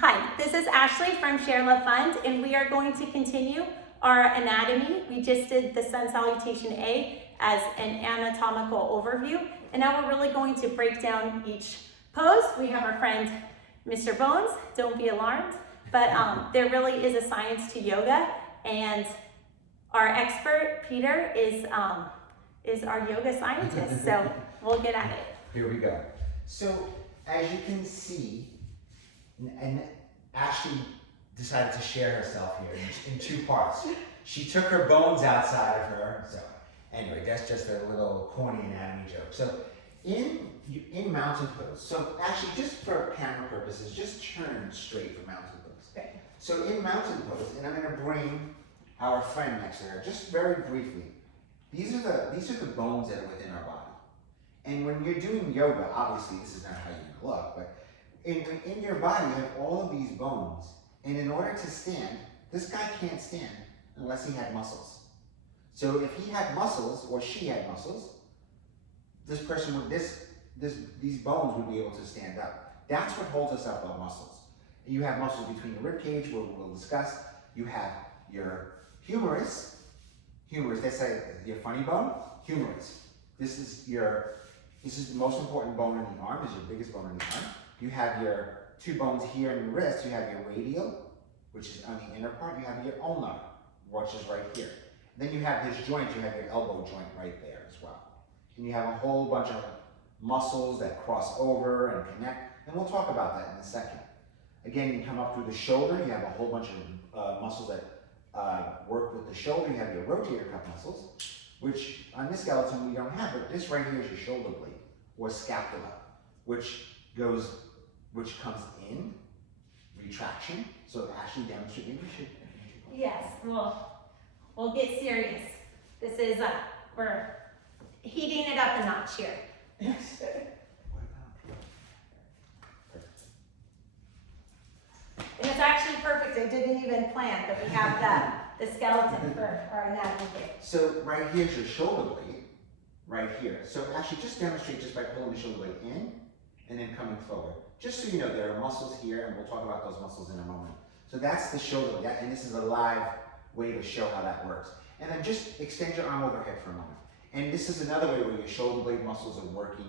Hi, this is Ashley from ShareLove.Fund, and we are going to continue our anatomy. We just did the sun salutation A as an anatomical overview, and now we're really going to break down each pose. We have our friend Mr. Bones, don't be alarmed, but there really is a science to yoga, and our expert, Peter, is our yoga scientist, so we'll get at it. Here we go. So, as you can see, and Ashley decided to share herself here in two parts. She took her bones outside of her. So anyway, that's just a little corny anatomy joke. So in mountain pose, so actually just for camera purposes, just turn straight for mountain pose. Okay. So in mountain pose, and I'm going to bring our friend next to her, just very briefly. These are the bones that are within our body. And when you're doing yoga, obviously this is not how you look, but in your body, you have all of these bones, and in order to stand, this guy can't stand unless he had muscles. So if he had muscles, or she had muscles, this person would, these bones would be able to stand up. That's what holds us up, our muscles. You have muscles between the rib cage, we'll discuss. You have your humerus, that's your funny bone, humerus. This is the most important bone in the arm, is your biggest bone in the arm. You have your two bones here in the wrist. You have your radial, which is on the inner part. You have your ulnar, which is right here. Then you have this joint. You have your elbow joint right there as well. And you have a whole bunch of muscles that cross over and connect. And we'll talk about that in a second. Again, you come up through the shoulder. You have a whole bunch of muscles that work with the shoulder. You have your rotator cuff muscles, which on this skeleton we don't have, but this right here is your shoulder blade, or scapula, which comes in, retraction. So Ashley demonstrated, Yes, we'll get serious. This is, we're heating it up a notch here. Yes. And it's actually perfect. I didn't even plan, but we have the skeleton for our anatomy kit. So right here's your shoulder blade, right here. So actually just demonstrate just by pulling the shoulder blade in and then coming forward. Just so you know, there are muscles here, and we'll talk about those muscles in a moment. So that's the shoulder blade, and this is a live way to show how that works. And then just extend your arm overhead for a moment. And this is another way where your shoulder blade muscles are working.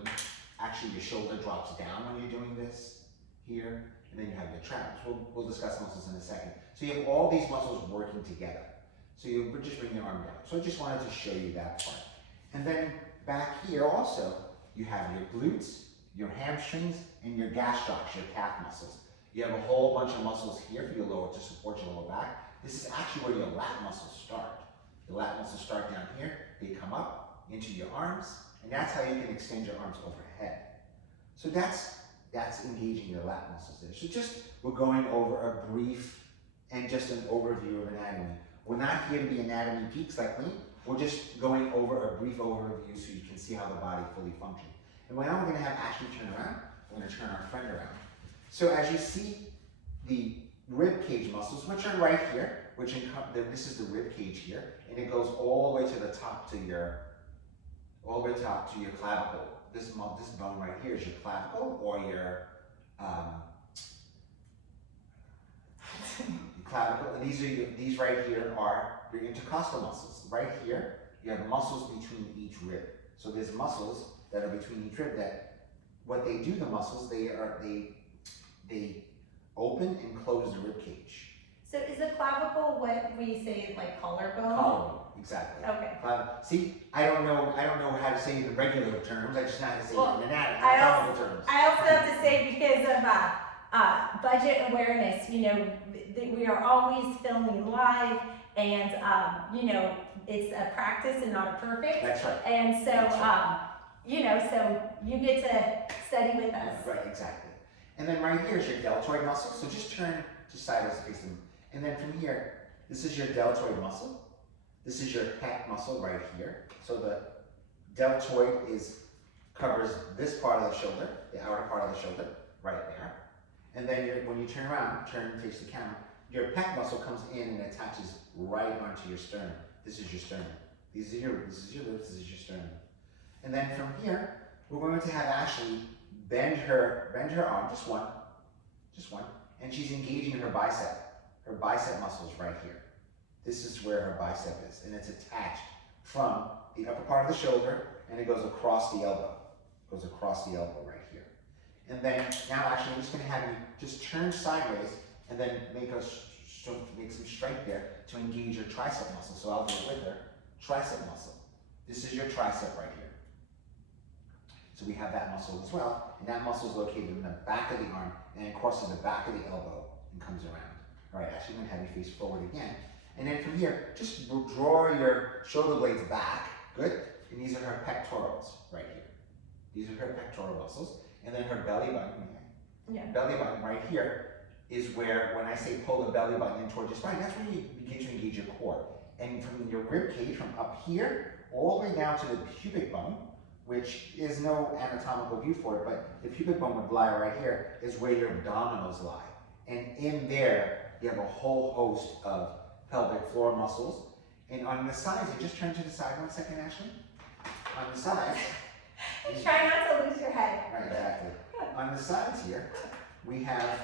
Actually, your shoulder drops down when you're doing this here, and then you have your traps. We'll discuss muscles in a second. So you have all these muscles working together. So you would just bring your arm down. So I just wanted to show you that part. And then back here also, you have your glutes, your hamstrings, and your gastrocs, your calf muscles. You have a whole bunch of muscles here for your lower, to support your lower back. This is actually where your lat muscles start. The lat muscles start down here, they come up into your arms, and that's how you can extend your arms overhead. So that's engaging your lat muscles there. So just, we're going over a brief and just an overview of anatomy. We're not here to be anatomy geeks like me. We're just going over a brief overview so you can see how the body fully functions. And now we're going to have Ashley turn around. We're going to turn our friend around. So as you see, the rib cage muscles, which are right here, this is the rib cage here, and it goes all the way to the top to your, clavicle. This bone right here is your clavicle, or your clavicle. And these right here are your intercostal muscles. Right here, you have muscles between each rib. So there's muscles that are between each rib that, what they do, the muscles, they open and close the rib cage. So is the clavicle what we say like collarbone? Collarbone, exactly. Okay. See, I don't know how to say it in regular terms. I just know how to say it in anatomy, terms. I also have to say, because of budget awareness, you know, we are always filming live, and you know, it's a practice and not a perfect. That's right. And so, right. you know, so you get to study with us. Right, exactly. And then right here is your deltoid muscle. So just turn to sideways facing. And then from here, this is your deltoid muscle. This is your pec muscle right here. So the deltoid covers this part of the shoulder, the outer part of the shoulder, right there. And then when you turn around, turn and face the camera, your pec muscle comes in and attaches right onto your sternum. This is your sternum. This is your ribs, this is your sternum. And then from here, we're going to have Ashley bend her arm, just one, and she's engaging her bicep muscles right here. This is where her bicep is, and it's attached from the upper part of the shoulder, and it goes across the elbow. It goes across the elbow right here. And then, now actually, I'm just gonna have you just turn sideways, and then make some strength there to engage your tricep muscle. So I'll do it with her. Tricep muscle. This is your tricep right here. So we have that muscle as well, and that muscle is located in the back of the arm, and it crosses the back of the elbow and comes around. All right, actually, I'm gonna have you face forward again. And then from here, just draw your shoulder blades back. Good. And these are her pectorals right here. These are her pectoral muscles. And then her belly button. Yeah. Belly button right here is where, when I say pull the belly button in towards your spine, that's where you begin to engage your core. And from your rib cage, from up here, all the way down to the pubic bone, which is no anatomical view for it, but the pubic bone would lie right here, is where your abdominals lie. And in there, you have a whole host of pelvic floor muscles. And on the sides, you just turn to the side 1 second, Ashley. On the sides. Try not to lose your head. Right, exactly. On the sides here, we have,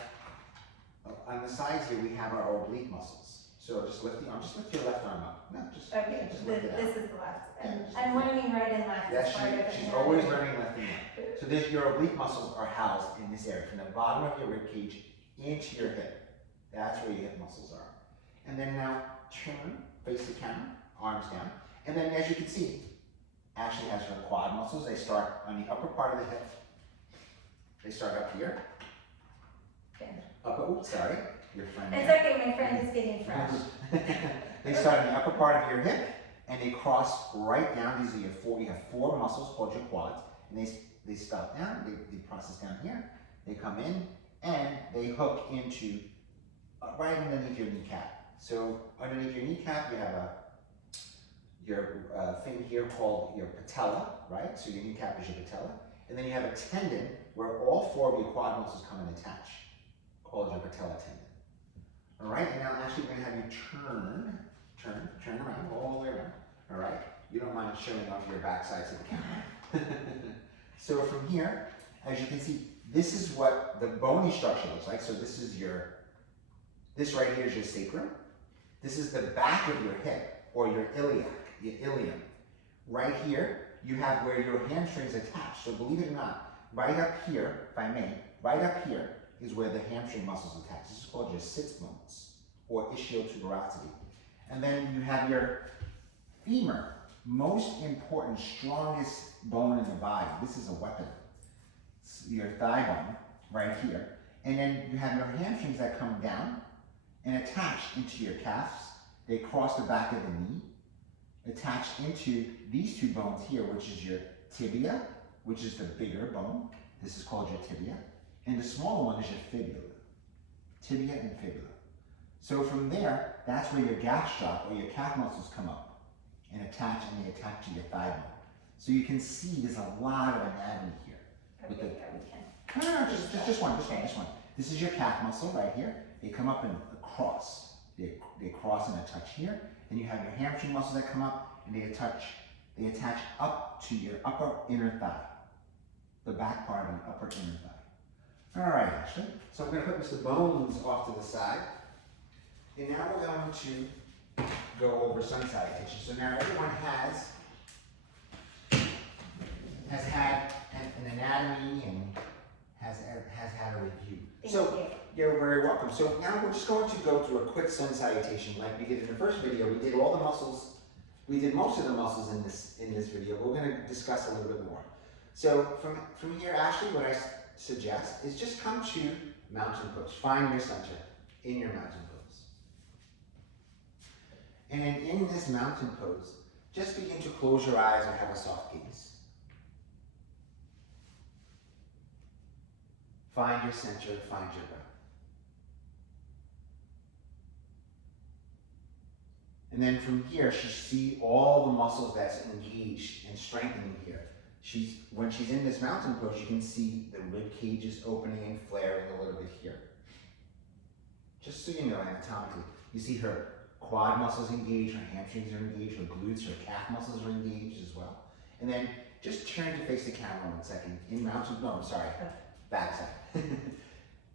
our oblique muscles. So just lift the arm, just lift your left arm up. No, just lift it out. This is the left. And Yeah, I'm learning right and left. Yeah, as part of she's it. always learning left and right. So there's your oblique muscles are housed in this area, from the bottom of your rib cage into your hip. That's where your hip muscles are. And then now turn, face the camera, arms down. And then as you can see, Ashley has her quad muscles. They start on the upper part of the hip. They start up here. Okay. Oops, sorry, your friend. It's okay, my friend is getting fresh. They start on the upper part of your hip, and they cross right down. These are your four. You have four muscles called your quads, and they stop down. They process down here. They come in, and they hook into right underneath your kneecap. So underneath your kneecap, you have your thing here called your patella, right? So your kneecap is your patella. And then you have a tendon where all four of your quad muscles come and attach, called your patella tendon. All right, and now actually we're gonna have you turn around, all the way around. All right, you don't mind showing off your backside to the camera. So from here, as you can see, this is what the bony structure looks like. So this right here is your sacrum. This is the back of your hip, or your iliac, your ilium. Right here, you have where your hamstrings attach. So believe it or not, right up here, if I may, right up here is where the hamstring muscles attach. This is called your sits bones, or ischiotubulosity. And then you have your femur, most important, strongest bone in the body. This is a weapon. It's your thigh bone, right here. And then you have your hamstrings that come down and attach into your calves. They cross the back of the knee, attach into these two bones here, which is your tibia, which is the bigger bone. This is called your tibia. And the smaller one is your fibula. Tibia and fibula. So from there, that's where your gastroc, or your calf muscles, come up and attach, and they attach to your thigh bone. So you can see there's a lot of anatomy here. No, just one. This is your calf muscle right here. They come up and cross. They cross and attach here. Then you have your hamstring muscles that come up and they attach up to your upper inner thigh. The back part of the upper inner thigh. All right, Ashley. So I'm going to put Mr. Bones off to the side. And now we're going to go over sun salutation. So now everyone has had an anatomy and has had a review. You're very welcome. So now we're just going to go through a quick sun salutation like we did in the first video. We did all the muscles. We did most of the muscles in this video, but we're going to discuss a little bit more. So from here, Ashley, what I suggest is just come to mountain pose. Find your center in your mountain pose. And then in this mountain pose, just begin to close your eyes and have a soft gaze. Find your center, find your breath. And then from here, she see all the muscles that's engaged and strengthening here. When she's in this mountain pose, you can see the rib cage is opening and flaring a little bit here. Just so you know anatomically, you see her quad muscles engaged, her hamstrings are engaged, her glutes, her calf muscles are engaged as well. And then just turn to face the camera 1 second. Backside.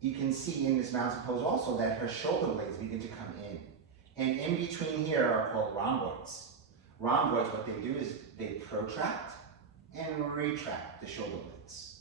you can see in this mountain pose also that her shoulder blades begin to come in. And in between here are called rhomboids. Rhomboids, what they do is they protract and retract the shoulder blades.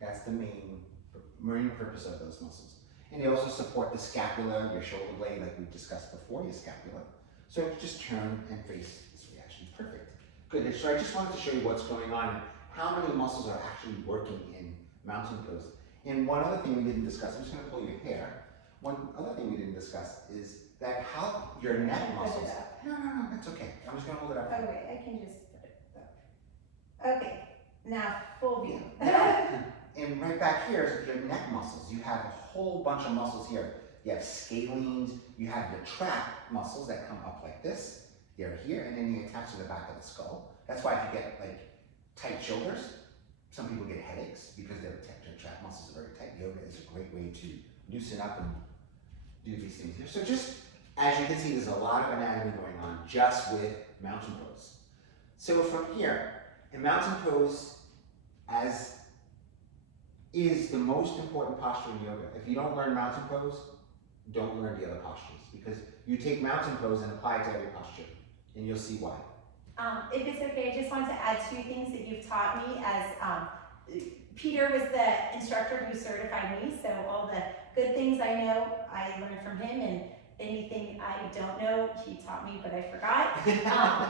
That's the main purpose of those muscles. And they also support the scapula, your shoulder blade, like we discussed before, your scapula. So just turn and face this reaction. Perfect. Good. So I just wanted to show you what's going on and how many muscles are actually working in mountain pose. And one other thing we didn't discuss, I'm just going to pull your hair. One other thing we didn't discuss is that how your neck muscles. No, that's okay. I'm just going to hold it up. Oh wait, I can just put it up. Okay, now full view. And right back here is your neck muscles. You have a whole bunch of muscles here. You have scalenes, you have your trap muscles that come up like this. They're here, and then you attach to the back of the skull. That's why if you get like tight shoulders, some people get headaches because their trap muscles are very tight. Yoga is a great way to loosen up and do these things here. So just, as you can see, there's a lot of anatomy going on just with mountain pose. So from here, in mountain pose, as is the most important posture in yoga. If you don't learn mountain pose, don't learn the other postures, because you take mountain pose and apply it to every posture, and you'll see why. If it's okay, I just want to add 2 things that you've taught me as Peter was the instructor who certified me, so all the good things I know, I learned from him, and anything I don't know, he taught me, but I forgot.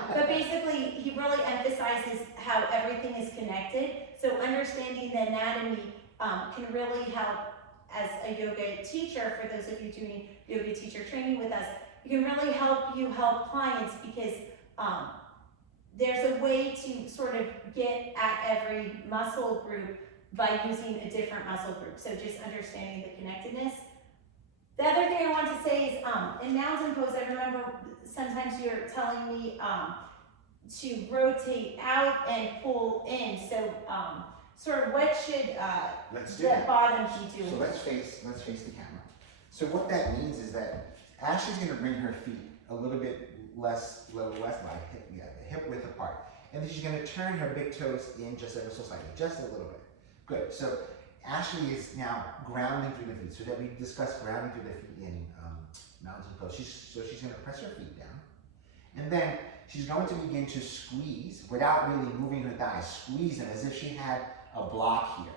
But basically, he really emphasizes how everything is connected, so understanding the anatomy can really help as a yoga teacher. For those of you doing yoga teacher training with us, it can really help you help clients, because there's a way to sort of get at every muscle group by using a different muscle group. So just understanding the connectedness. The other thing I want to say is in mountain pose, I remember sometimes you're telling me to rotate out and pull in. So sort of what should the bottom be doing? So let's face the camera. So what that means is that Ashley's going to bring her feet a little less by hip width apart. And then she's going to turn her big toes in just ever so slightly, just a little bit. Good. So Ashley is now grounding through the feet. So that we discussed grounding through the feet in mountain pose. She's going to press her feet down. And then she's going to begin to squeeze without really moving her thighs. Squeeze them as if she had a block here.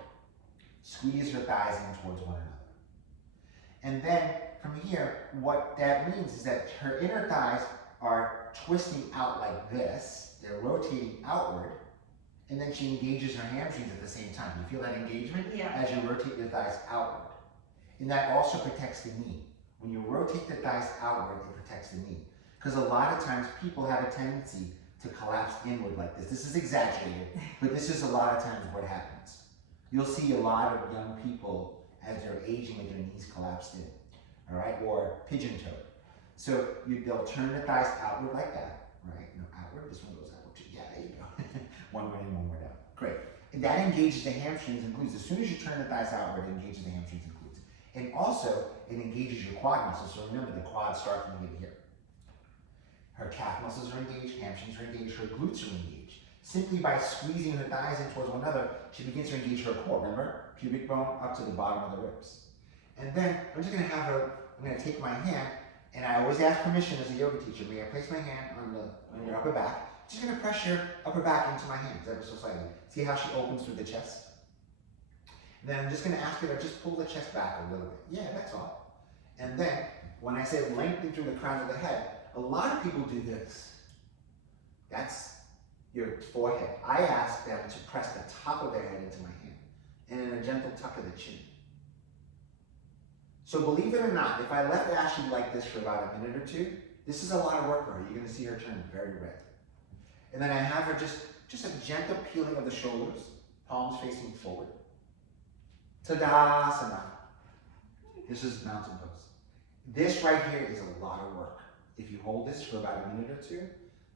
Squeeze her thighs in towards one another. And then from here, what that means is that her inner thighs are twisting out like this. They're rotating outward. And then she engages her hamstrings at the same time. You feel that engagement? Yeah. As you rotate your thighs outward. And that also protects the knee. When you rotate the thighs outward, it protects the knee. Because a lot of times people have a tendency to collapse inward like this. This is exaggerated, but this is a lot of times what happens. You'll see a lot of young people as they're aging with their knees collapsed in, all right, or pigeon-toed. So they'll turn the thighs outward like that, right? No, outward, this one goes outward too. Yeah, there you go. One went in, one went out. Great. And that engages the hamstrings and glutes. As soon as you turn the thighs outward, it engages the hamstrings and glutes. And also, it engages your quad muscles. So remember, the quads start from here. Her calf muscles are engaged, hamstrings are engaged, her glutes are engaged. Simply by squeezing her thighs in towards one another, she begins to engage her core. Remember, pubic bone up to the bottom of the ribs. And then I'm just going to have her, I'm going to take my hand, and I always ask permission as a yoga teacher. May I place my hand on your upper back? Just going to press your upper back into my hands ever so slightly. See how she opens through the chest? Then I'm just going to ask her to just pull the chest back a little bit. Yeah, that's all. And then, when I say lengthen through the crown of the head, a lot of people do this. That's your forehead. I ask them to press the top of their head into my hand and then a gentle tuck of the chin. So believe it or not, if I left Ashley like this for about a minute or two, this is a lot of work for her. You're going to see her turn very red. And then I have her just a gentle peeling of the shoulders, palms facing forward. Tadasana. This is mountain pose. This right here is a lot of work. If you hold this for about a minute or two,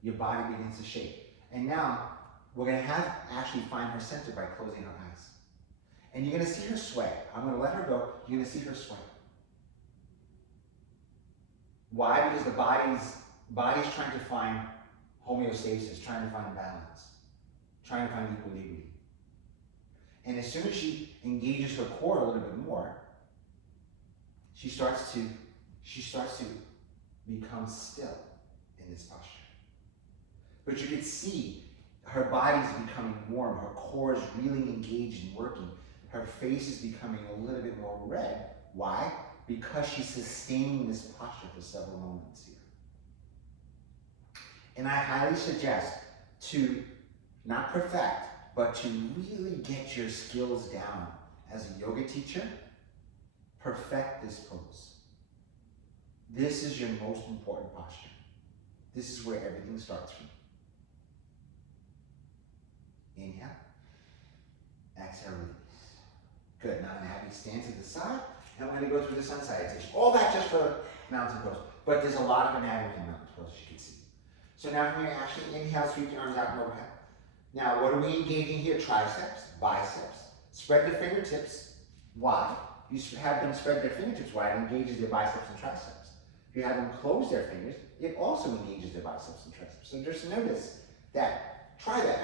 your body begins to shake. And now, we're going to have Ashley find her center by closing her eyes. And you're going to see her sway. I'm going to let her go. You're going to see her sway. Why? Because the body's trying to find homeostasis, trying to find balance, trying to find equilibrium. And as soon as she engages her core a little bit more, she starts to become still in this posture. But you can see her body's becoming warm, her core is really engaged and working. Her face is becoming a little bit more red. Why? Because she's sustaining this posture for several moments here. And I highly suggest to not perfect, but to really get your skills down as a yoga teacher. Perfect this pose. This is your most important posture. This is where everything starts from. Inhale. Exhale, release. Good. Now I'm going to have you stand to the side, and we're going to go through the sun salutation. All that just for mountain pose. But there's a lot of anatomy in mountain pose, as you can see. So now from here, actually inhale, sweep your arms out and overhead. Now, what are we engaging here? Triceps, biceps. Spread the fingertips wide. You have them spread their fingertips wide, it engages their biceps and triceps. If you have them close their fingers, it also engages their biceps and triceps. So just notice that. Try that.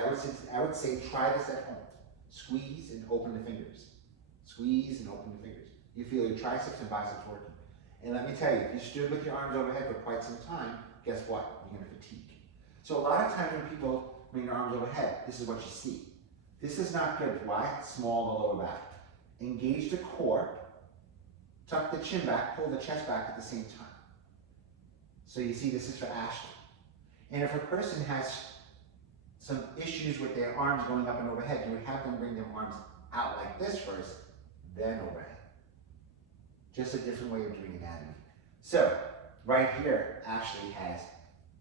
I would say try this at home. Squeeze and open the fingers. Squeeze and open the fingers. You feel your triceps and biceps working. And let me tell you, if you stood with your arms overhead for quite some time, guess what? You're going to fatigue. So a lot of times when people bring their arms overhead, this is what you see. This is not good. Why? Small the lower back. Engage the core, tuck the chin back, pull the chest back at the same time. So you see this is for Ashley. And if a person has some issues with their arms going up and overhead, you would have them bring their arms out like this first, then overhead. Just a different way of doing anatomy. So, right here, Ashley has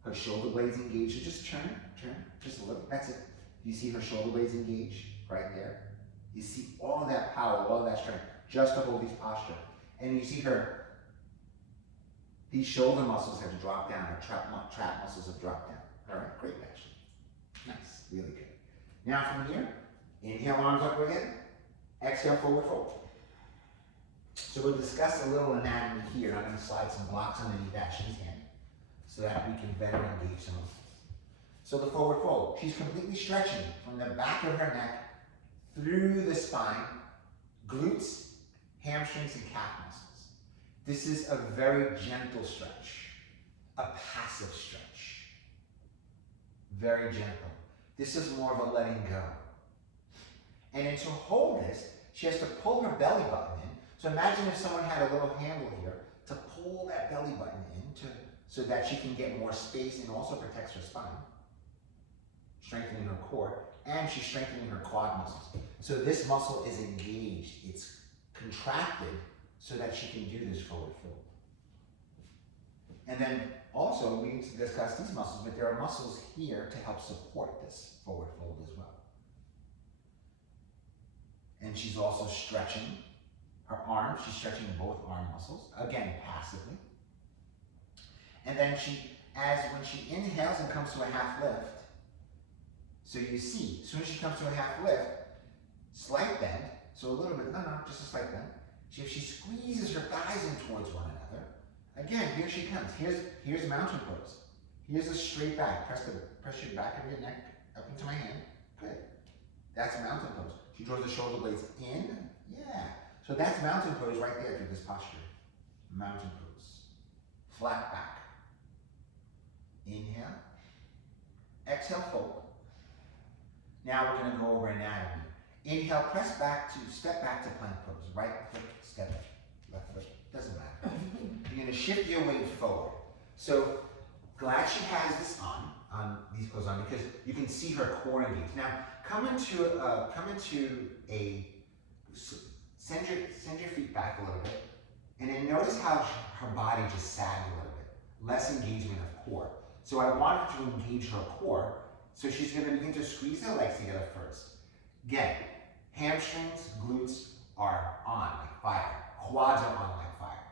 her shoulder blades engaged. So just turn, just a little, that's it. You see her shoulder blades engaged right there. You see all of that power, all of that strength, just to hold these posture. And you see her, these shoulder muscles have dropped down, her trap muscles have dropped down. All right, great, Ashley. Nice, really good. Now from here, inhale, arms up again. Exhale, forward fold. So we'll discuss a little anatomy here. I'm going to slide some blocks underneath Ashley's hand so that we can better engage some muscles. So the forward fold, she's completely stretching from the back of her neck through the spine, glutes, hamstrings, and calf muscles. This is a very gentle stretch, a passive stretch. Very gentle. This is more of a letting go. And then to hold this, she has to pull her belly button in. So imagine if someone had a little handle here to pull that belly button in so that she can get more space and also protects her spine, strengthening her core, and she's strengthening her quad muscles. So this muscle is engaged, it's contracted so that she can do this forward fold. And then also we need to discuss these muscles, but there are muscles here to help support this forward fold as well. And she's also stretching her arms. She's stretching both arm muscles, again, passively. And then when she inhales and comes to a half lift, so you see, as soon as she comes to a half lift, slight bend, so a little bit, just a slight bend. If she squeezes her thighs in towards one another, again, here she comes. Here's mountain pose. Here's a straight back. Press your back of your neck up into my hand. Good. That's mountain pose. She draws the shoulder blades in. Yeah. So that's mountain pose right there through this posture. Mountain pose. Flat back. Inhale. Exhale, fold. Now we're going to go over anatomy. Inhale, step back to plank pose. Right foot, step back. Left foot, doesn't matter. You're going to shift your weight forward. So glad she has this on these clothes on, because you can see her core engaged. Now send your feet back a little bit, and then notice how her body just sagged a little bit. Less engagement of core. So I want her to engage her core. So she's going to begin to squeeze her legs together first. Again, hamstrings, glutes are on like fire. Quads are on like fire.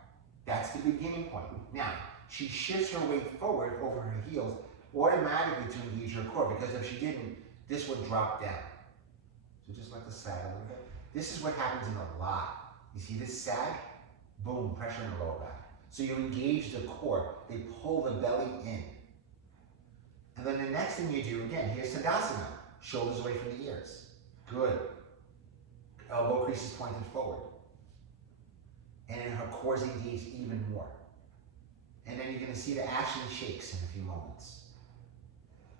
That's the beginning point. Now, she shifts her weight forward over her heels automatically to engage her core, because if she didn't, this would drop down. So just let this sag a little bit. This is what happens in a lot. You see this sag? Boom, pressure in the lower back. So you engage the core. They pull the belly in. And then the next thing you do, again, here's Tadasana. Shoulders away from the ears. Good. Elbow creases pointed forward. And then her core is engaged even more. And then you're going to see the action shakes in a few moments.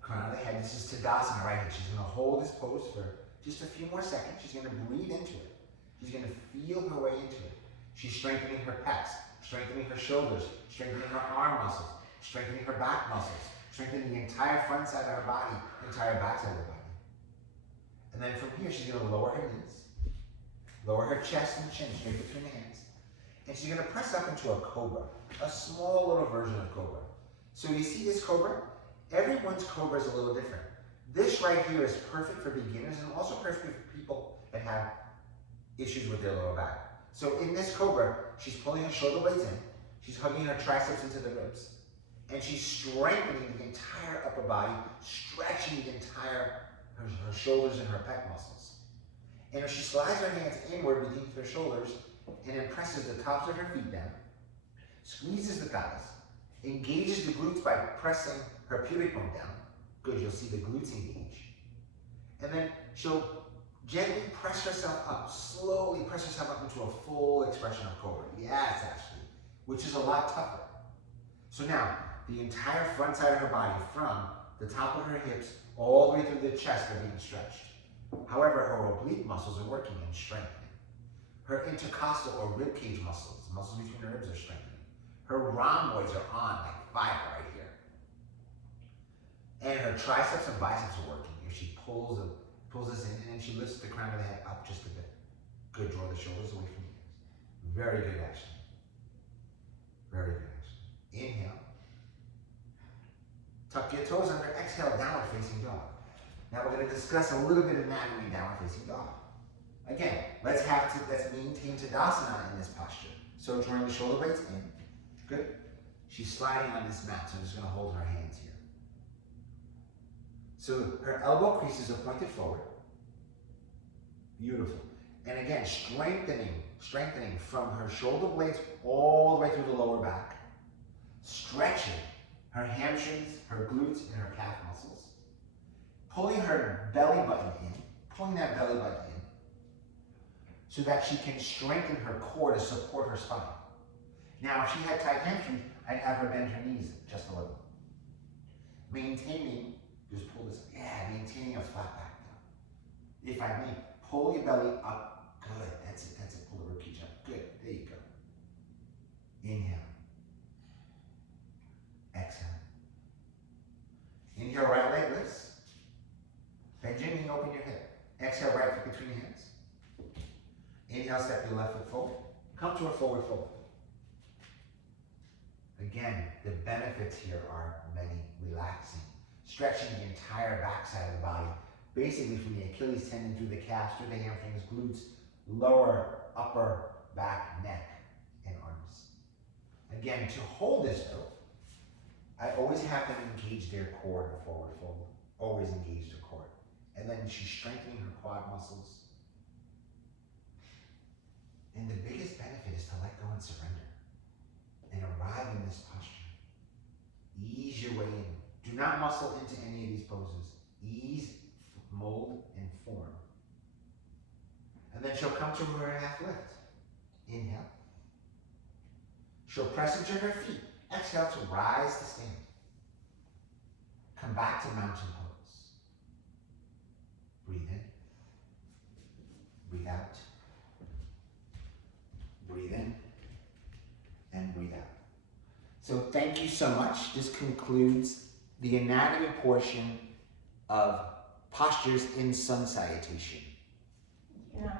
Crown of the head. This is Tadasana right here. She's going to hold this pose for just a few more seconds. She's going to breathe into it. She's going to feel her way into it. She's strengthening her pecs, strengthening her shoulders, strengthening her arm muscles, strengthening her back muscles, strengthening the entire front side of her body, entire back side of her body. And then from here, she's going to lower her knees, lower her chest and chin straight between the hands. And she's going to press up into a Cobra, a small little version of Cobra. So you see this Cobra? Everyone's Cobra is a little different. This right here is perfect for beginners and also perfect for people that have issues with their lower back. So in this Cobra, she's pulling her shoulder blades in, she's hugging her triceps into the ribs, and she's strengthening the entire upper body, stretching the entire, her shoulders and her pec muscles. And if she slides her hands inward beneath her shoulders and then presses the tops of her feet down, squeezes the thighs, engages the glutes by pressing her pubic bone down. Good, you'll see the glutes engage. And then she'll gently press herself up, slowly press herself up into a full expression of Cobra. Yes, Ashley, which is a lot tougher. So now, the entire front side of her body, from the top of her hips all the way through the chest, are being stretched. However, her oblique muscles are working and strengthening. Her intercostal or rib cage muscles, muscles between her ribs, are strengthening. Her rhomboids are on like fire right here. And her triceps and biceps are working. If she pulls this in, and then she lifts the crown of the head up just a bit. Good, draw the shoulders away from the ears. Very good action. Very good action. Inhale. Tuck your toes under, exhale, downward facing dog. Now we're going to discuss a little bit of anatomy, downward facing dog. Again, let's maintain Tadasana in this posture. So drawing the shoulder blades in. Good. She's sliding on this mat, so I'm just going to hold her hands here. So her elbow creases are pointed forward. Beautiful. And again, strengthening from her shoulder blades all the way through the lower back. Stretching her hamstrings, her glutes, and her calf muscles. Pulling her belly button in, pulling that belly button in, so that she can strengthen her core to support her spine. Now, if she had tight hamstrings, I'd have her bend her knees just a little. Maintaining, just pull this, maintaining a flat back now. If I may, pull your belly up. Good, that's it, pull the ribcage up. Good, there you go. Inhale. Exhale. Inhale, right leg lifts. Bend your knee, open your hip. Exhale, right foot between your hands. Inhale, step your left foot forward. Come to a forward fold. Again, the benefits here are many. Relaxing, stretching the entire backside of the body, basically from the Achilles tendon through the calves, through the hamstrings, glutes, lower, upper, back, neck, and arms. Again, to hold this though, I always have them engage their core in the forward fold. Always engage the core. And then she's strengthening her quad muscles. And the biggest benefit is to let go and surrender. And arrive in this posture. Ease your way in. Do not muscle into any of these poses. Ease, mold, and form. And then she'll come to her half lift. Inhale. She'll press into her feet. Exhale to rise to stand. Come back to mountain pose. Breathe in. Breathe out. Breathe in. And breathe out. So thank you so much. This concludes the anatomy portion of postures in sun salutation. Yes.